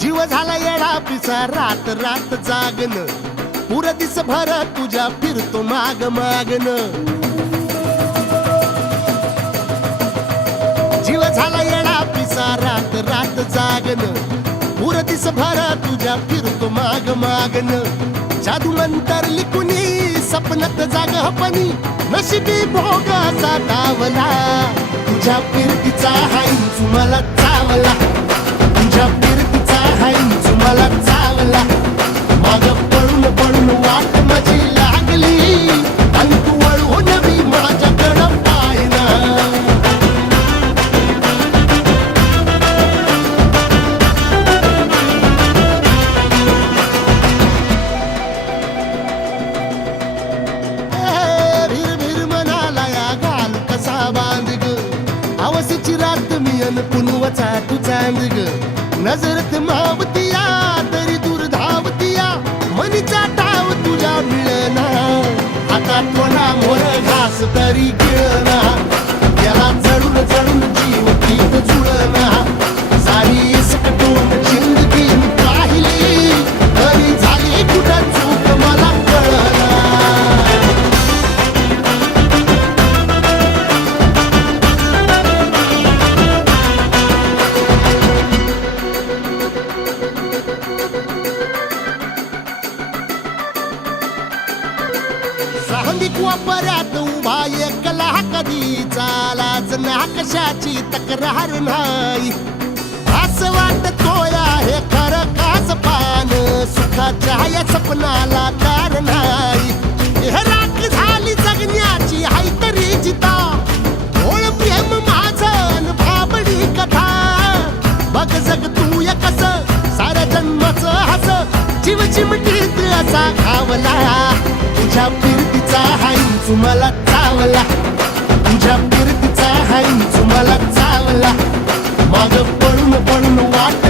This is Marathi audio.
जीव झाला येडा पिसा रात रात जागन पुर दिस भर तुझ्या फिरतो माग मागन जीव झाला येडा पिसा रात रात जागन पुर दिस भर तुझ्या फिरतो माग मागन जादू मंतर लिकुनी सपनत जाग हपनी नशिबी भोगाचा डावला तुझ्या फिरतीचा हाईंच मला चावला तुझ्या फिरतीचा हाईंच मला चावला माग पळून पळून वाट माझी लागली आणि तू वळून मी माझ्याकडं पाहिना भीर भीर मनाला या घाल कसा बांध ग आवसीची रात मी अन पुनवचा तू चांद ग नजरत मावतिया तरी दूर धावतिया मनीचा टाव तुझ्या मिळना हातात तोंडा मोर घास तरी गिळना याला जळून जळून जीव पीत जुळना सारी इसकटून जिंदगी पाहिली तरी झाली कुठं चूक मला कळना सांगिक वापऱ्यात उभा एकला कधी चालाच ना कशाची तक्रार नाही असं वाटतोय हे खरं काच पान सुखाच्या या सपनाला कार नाही हे राख झाली जगण्याची हाय तरी जिता ओळ प्रेम माझं भाबडी कथा बघ जग तू या कस साऱ्या जन्माचं हस जीव चिमटीत असा खावला तुझ्या फिरतीचा हाईंच मला चावला तुझ्या फिरतीचा हाईंच मला चावला माग पळून पळून वाट